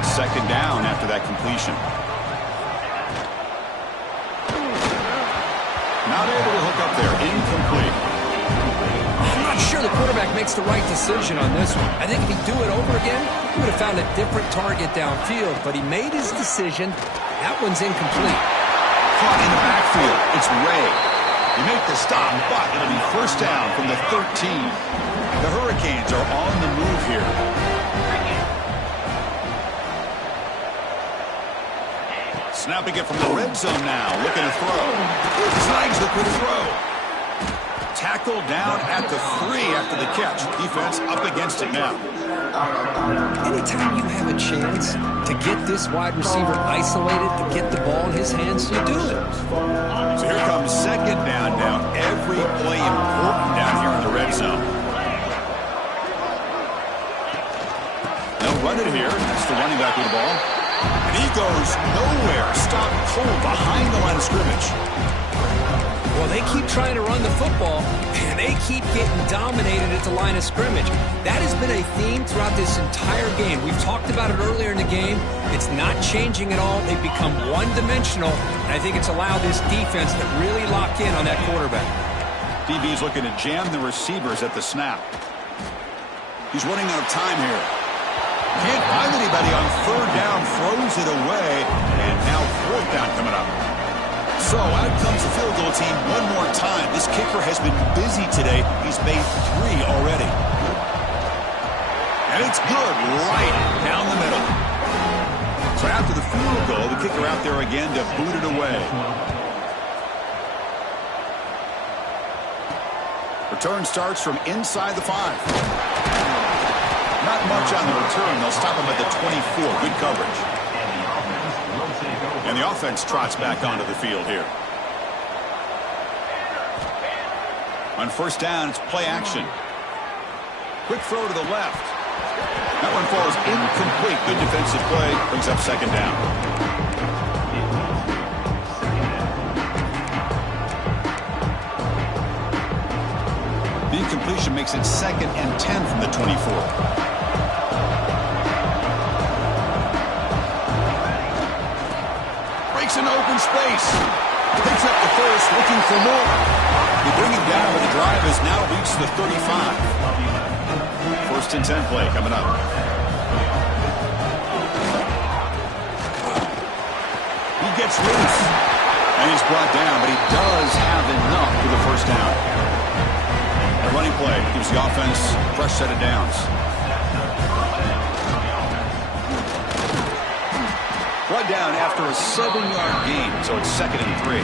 Second down after that completion. Not able to hook up there. Incomplete. I'm not sure the quarterback makes the right decision on this one. I think if he'd do it over again, he would have found a different target downfield. But he made his decision. That one's incomplete. Caught in the backfield. It's Ray. They make the stop, but it'll be first down from the 13. The Hurricanes are on the move here. Snapping it from the red zone now. Looking to throw. Snags the quick throw. Tackled down at the 3 after the catch. Defense up against it now. Anytime you have a chance to get this wide receiver isolated, to get the ball in his hands, you do it. So here comes second down now. Every play important down here in the red zone. They'll run it here. That's the running back with the ball. And he goes nowhere. Stopped cold behind the line of scrimmage. Well, they keep trying to run the football, and they keep getting dominated at the line of scrimmage. That has been a theme throughout this entire game. We've talked about it earlier in the game. It's not changing at all. They've become one-dimensional, and I think it's allowed this defense to really lock in on that quarterback. DB's looking to jam the receivers at the snap. He's running out of time here. Can't find anybody on third down, throws it away, and now fourth down coming up. So out comes the field goal team one more time. This kicker has been busy today. He's made 3 already. And it's good right down the middle. So after the field goal, the kicker out there again to boot it away. Return starts from inside the 5. Not much on the return. They'll stop him at the 24. Good coverage. And the offense trots back onto the field here. On first down, it's play action. Quick throw to the left. That one falls incomplete. Good defensive play. Brings up second down. The incompletion makes it 2nd and 10 from the 24. An open space. Picks up the first, looking for more. They bring him down, but the drive has now reached the 35. 1st and 10 play coming up. He gets loose, and he's brought down, but he does have enough for the first down. The running play gives the offense a fresh set of downs. Brought down after a 7-yard gain, so it's 2nd and 3.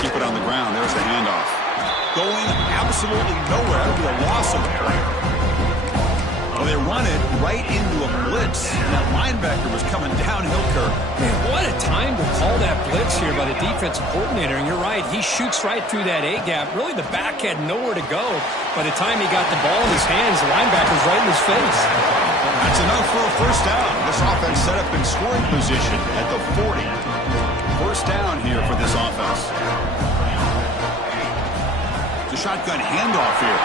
Keep it on the ground. There's the handoff. going absolutely nowhere. That'll be a loss of a player. Well, they run it right into a blitz. That linebacker was coming downhill, Kirk. Man, what a time to call that blitz here by the defensive coordinator. And you're right, he shoots right through that A-gap. Really, the back had nowhere to go. By the time he got the ball in his hands, the linebacker's right in his face. That's enough for a first down. This offense set up in scoring position at the 40. First down here for this offense. The shotgun handoff here.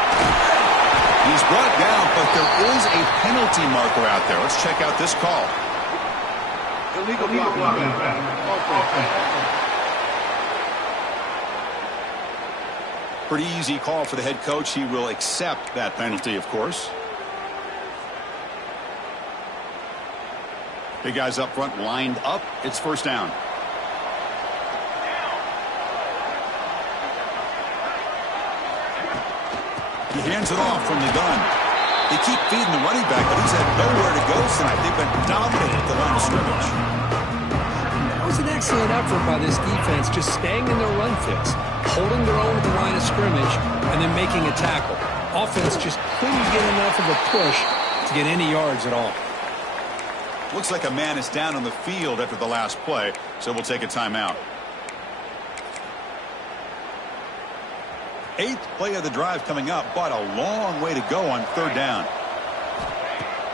He's brought down, but there is a penalty marker out there. Let's check out this call. Illegal blocking. Pretty easy call for the head coach. He will accept that penalty, of course. Big guys up front lined up. It's first down. He hands it off from the gun. They keep feeding the running back, but he's had nowhere to go tonight. They've been dominated at the line of scrimmage. That was an excellent effort by this defense, just staying in their run fits, holding their own at the line of scrimmage, and then making a tackle. Offense just couldn't get enough of a push to get any yards at all. Looks like a man is down on the field after the last play, so we'll take a timeout. 8th play of the drive coming up, but a long way to go on third down.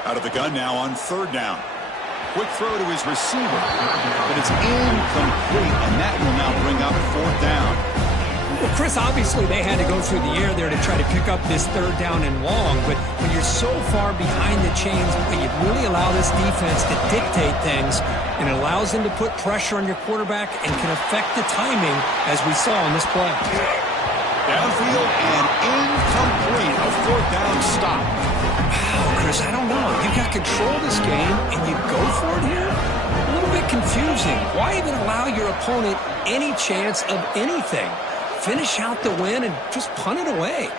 Out of the gun now on third down. Quick throw to his receiver, but it's incomplete, and that will now bring up fourth down. Well, Chris, obviously they had to go through the air there to try to pick up this third down and long, but when you're so far behind the chains, you really allow this defense to dictate things, and it allows them to put pressure on your quarterback and can affect the timing, as we saw in this play. Downfield and incomplete. A fourth down stop. Wow, Chris, I don't know. You got control of this game, and you go for it here? A little bit confusing. Why even allow your opponent any chance of anything? Finish out the win and just punt it away.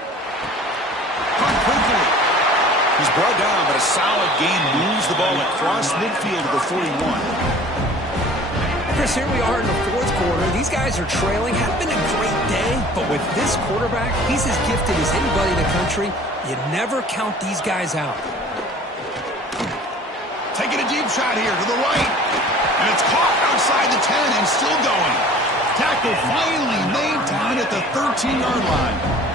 Caught quickly. He's brought down, but a solid gain moves the ball across midfield to the 41. Chris, here we are in the fourth quarter. These guys are trailing. Hadn't been a great day, but with this quarterback, he's as gifted as anybody in the country. You never count these guys out. Taking a deep shot here to the right. And it's caught outside the 10 and still going. Tackle finally made down at the 13-yard line.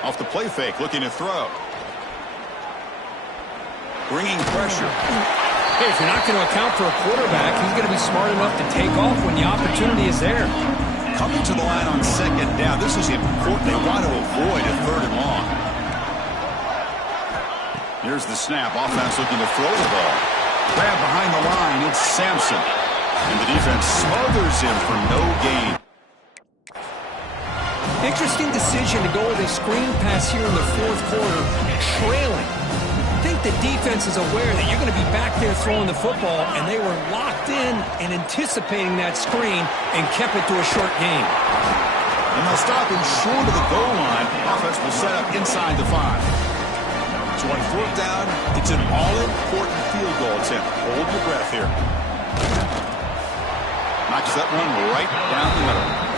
Off the play fake, looking to throw. Bringing pressure. Hey, if you're not going to account for a quarterback, he's going to be smart enough to take off when the opportunity is there. Coming to the line on second down. This is important. They want to avoid a third and long. Here's the snap. Offense looking to throw the ball. Grab behind the line. It's Sampson. And the defense smothers him for no gain. Interesting decision to go with a screen pass here in the fourth quarter, trailing. I think the defense is aware that you're going to be back there throwing the football, and they were locked in and anticipating that screen and kept it to a short gain. And they'll stop him short of the goal line. Offense will set up inside the 5. So on fourth down, it's an all-important field goal attempt. Hold your breath here. Knocks that one right down the middle.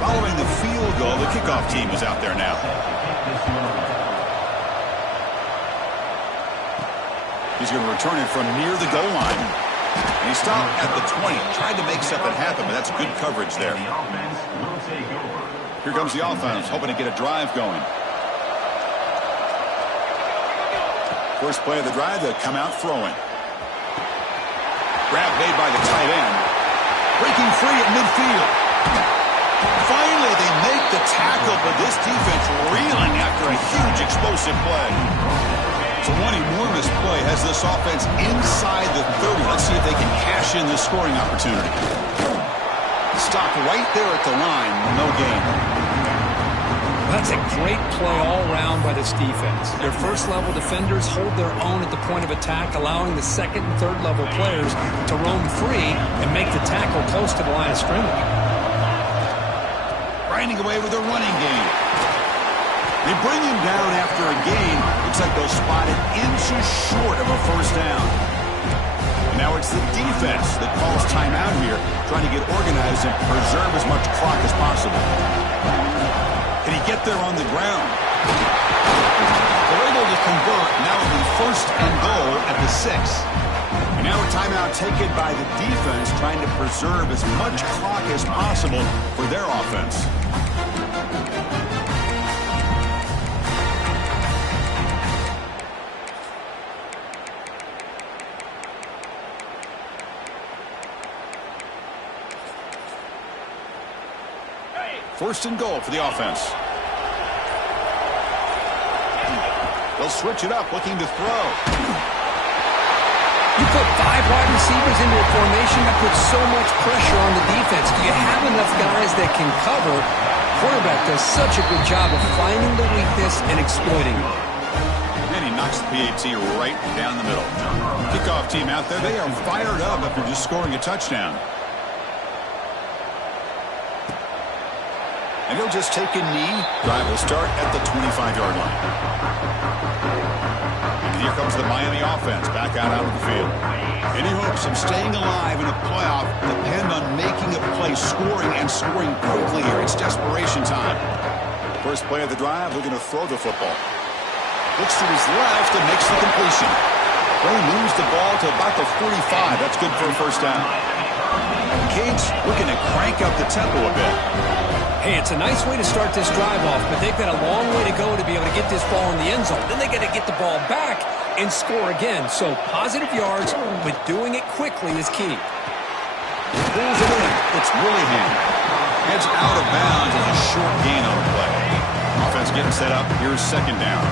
Following the field goal, the kickoff team is out there now. He's going to return it from near the goal line. And he stopped at the 20. Tried to make something happen, but that's good coverage there. Here comes the offense, hoping to get a drive going. First play of the drive, they'll come out throwing. Grab made by the tight end. Breaking free at midfield. Finally, they make the tackle, but this defense reeling after a huge explosive play. So one enormous play has this offense inside the 30. Let's see if they can cash in this scoring opportunity. Stop right there at the line. No gain. That's a great play all around by this defense. Their first-level defenders hold their own at the point of attack, allowing the second and third-level players to roam free and make the tackle close to the line of scrimmage. grinding away with a running game. They bring him down after a gain. Looks like they'll spot it inches short of a first down. And now it's the defense that calls timeout here, trying to get organized and preserve as much clock as possible. Can he get there on the ground? They're able to convert. Now it'll be first and goal at the 6. And now a timeout taken by the defense, trying to preserve as much clock as possible for their offense. First and goal for the offense. They'll switch it up, looking to throw. You put 5 wide receivers into a formation that puts so much pressure on the defense. Do you have enough guys that can cover? Quarterback does such a good job of finding the weakness and exploiting it. And he knocks the PAT right down the middle. Kickoff team out there, they are fired up after just scoring a touchdown. And he'll just take a knee. Drive will start at the 25-yard line. And here comes the Miami offense back out onto the field. Any hopes of staying alive in a playoff depend on making a play, scoring, and scoring quickly here. It's desperation time. First play of the drive, looking to throw the football. Looks to his left and makes the completion. Well, he moves the ball to about the 45. That's good for a first down. Cade's looking to crank up the tempo a bit. Hey, it's a nice way to start this drive off, but they've got a long way to go to be able to get this ball in the end zone. Then they got to get the ball back and score again. So positive yards, but doing it quickly is key. Pulls it in. It's Willingham. Heads out of bounds as a short gain on the play. Offense getting set up. Here's second down.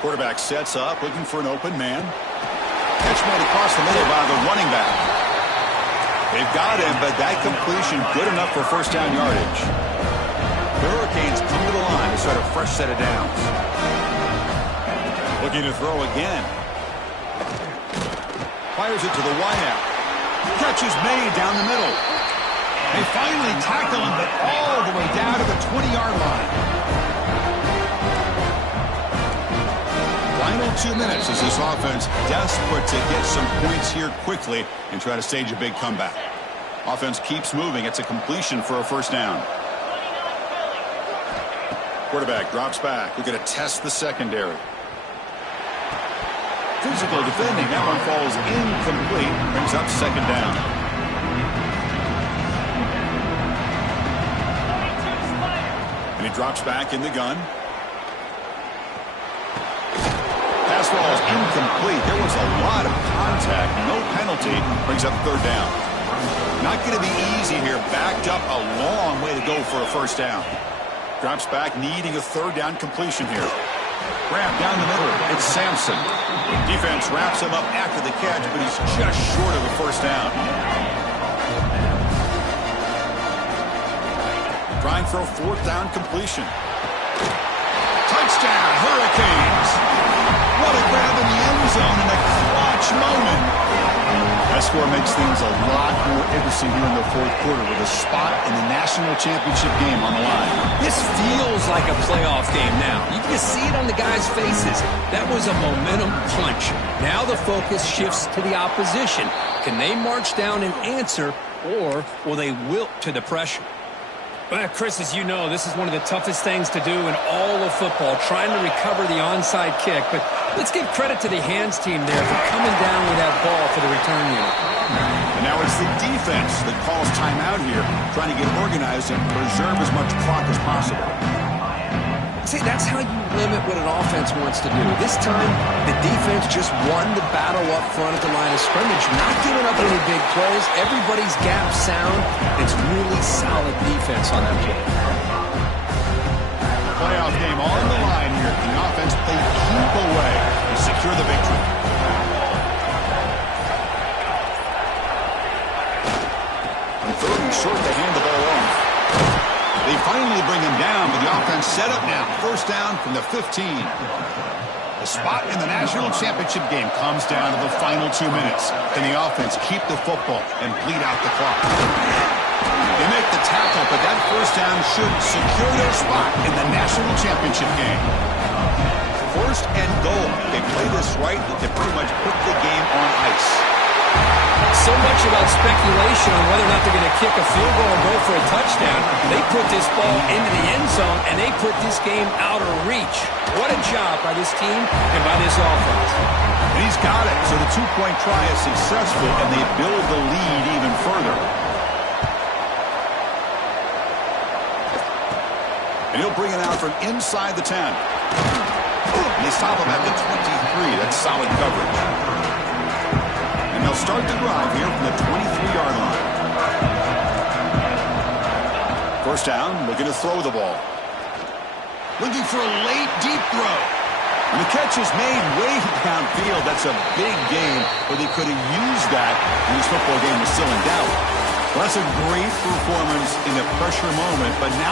Quarterback sets up, looking for an open man. Catch made across the middle by the running back. They've got him, but that completion good enough for first down yardage. The Hurricanes come to the line to start a fresh set of downs. Looking to throw again. Fires it to the wideout. Catch is made down the middle. They finally tackle him, but all the way down to the 20-yard line. Final 2 minutes as this offense desperate to get some points here quickly and try to stage a big comeback. Offense keeps moving. It's a completion for a first down. Quarterback drops back. We're going to test the secondary. Physical defending. That one falls incomplete. Brings up second down. And he drops back in the gun. Pass ball is incomplete. There was a lot of contact. No penalty. Brings up third down. Not going to be easy here. Backed up a long way to go for a first down. Drops back, needing a third down completion here. Wrap down the middle. It's Sampson. Defense wraps him up after the catch, but he's just short of a first down. Trying for a fourth down completion. Touchdown, Hurricanes. What a grab in the end zone in a clutch moment. That score makes things a lot more interesting here in the fourth quarter with a spot in the national championship game on the line. This feels like a playoff game now. You can see it on the guys' faces. That was a momentum punch. Now the focus shifts to the opposition. Can they march down and answer, or will they wilt to the pressure? Well, Chris, as you know, this is one of the toughest things to do in all of football, trying to recover the onside kick. But let's give credit to the hands team there for coming down with that ball for the return unit. And now it's the defense that calls timeout here, trying to get organized and preserve as much clock as possible. See, that's how you limit what an offense wants to do. This time, the defense just won the battle up front at the line of scrimmage, not giving up any big plays. Everybody's gap sound. It's really solid defense on that play. Playoff game on the line here. The offense played keep away to secure the victory. And third and short to hand the ball off. They finally bring him down, but the offense set up now. First down from the 15. The spot in the national championship game comes down to the final 2 minutes. Can the offense keep the football and bleed out the clock? They make the tackle, but that first down should secure their spot in the national championship game. First and goal. They play this right, they pretty much put the game on ice. So much about speculation on whether or not they're going to kick a field goal or go for a touchdown. They put this ball into the end zone, and they put this game out of reach. What a job by this team and by this offense. And he's got it. So the two-point try is successful, and they build the lead even further. And he'll bring it out from inside the 10. And they stop him at the 23. That's solid coverage. And they'll start the drive here from the 23-yard line. First down, looking to throw the ball. Looking for a late, deep throw. And the catch is made way downfield. That's a big game, but they could have used that when this football game was still in doubt. Well, that's a great performance in a pressure moment, but now